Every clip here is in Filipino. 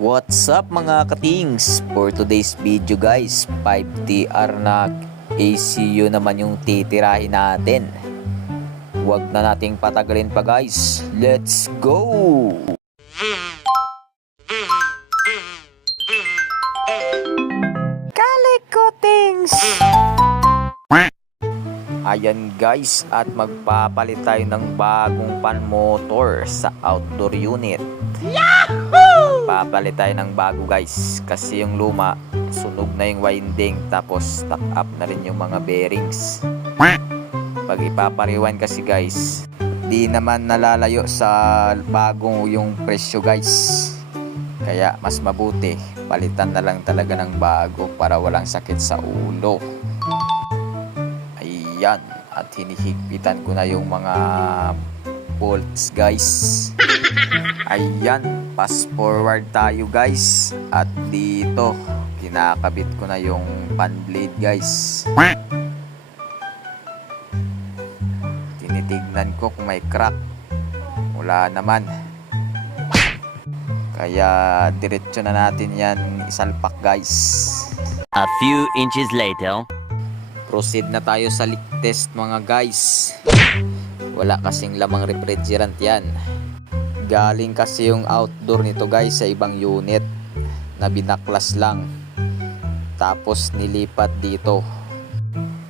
What's up mga katings? For today's video guys, 5TR na ACU naman yung titirahin natin. Huwag na nating patagalin pa guys. Let's go! Kalikotings! Ayan guys, at magpapalit tayo ng bagong pan motor sa outdoor unit. Yahoo! Magpapalit tayo ng bago guys, kasi yung luma sunog na yung winding, tapos stuck up na rin yung mga bearings. Pag ipapariwan kasi guys, di naman nalalayo sa bagong yung presyo guys. Kaya mas mabuti palitan na lang talaga ng bago para walang sakit sa ulo. Ayan, at hinihigpitan ko na yung mga bolts guys. Ayan, pass forward tayo guys. At dito, kinakabit ko na yung pan blade guys. Tinitignan ko kung may crack. Wala naman. Kaya diretso na natin yan isalpak guys. A few inches later. Proceed na tayo sa leak test mga guys. Wala kasing lamang refrigerant yan. Galing kasi yung outdoor nito guys sa ibang unit na binaklas lang, tapos nilipat dito.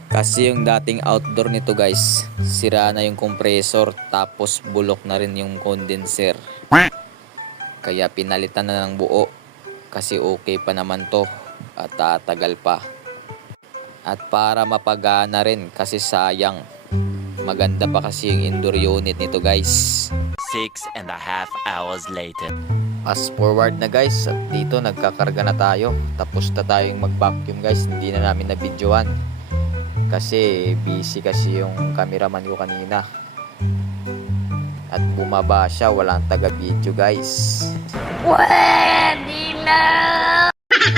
Kasi yung dating outdoor nito guys, sira na yung compressor, tapos bulok na rin yung condenser. Kaya pinalitan na ng buo, kasi okay pa naman to at tatagal pa. At para mapagana rin, kasi sayang, maganda pa kasi yung indoor unit nito guys. 6.5 hours later. Fast forward na guys, at dito nagkakarga na tayo. Tapos na tayong mag-vacuum guys, hindi na namin na-videoan kasi busy kasi yung cameraman ko kanina. At bumaba siya, walang taga-video guys.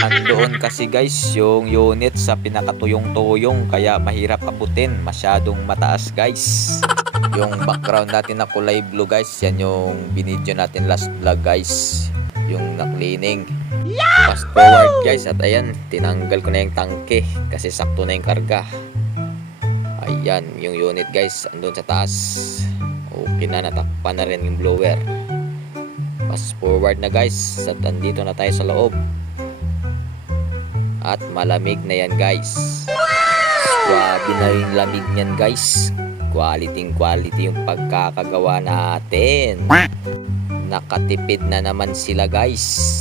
Andoon kasi guys yung unit sa pinakatuyong-tuyong, kaya mahirap abutin, masyadong mataas guys. Yung background natin na kulay blue guys, yan yung binidyo natin last vlog guys, yung na-cleaning. Fast forward guys, at ayan, tinanggal ko na yung tangke kasi sakto na yung karga. Ayan yung unit guys, andun sa taas. Okay na, natakpan na rin yung blower. Fast forward na guys, at andito na tayo sa loob. At malamig na yan guys. Swabe na yung lamig niyan guys. Quality yung pagkakagawa natin. Nakatipid na naman sila guys.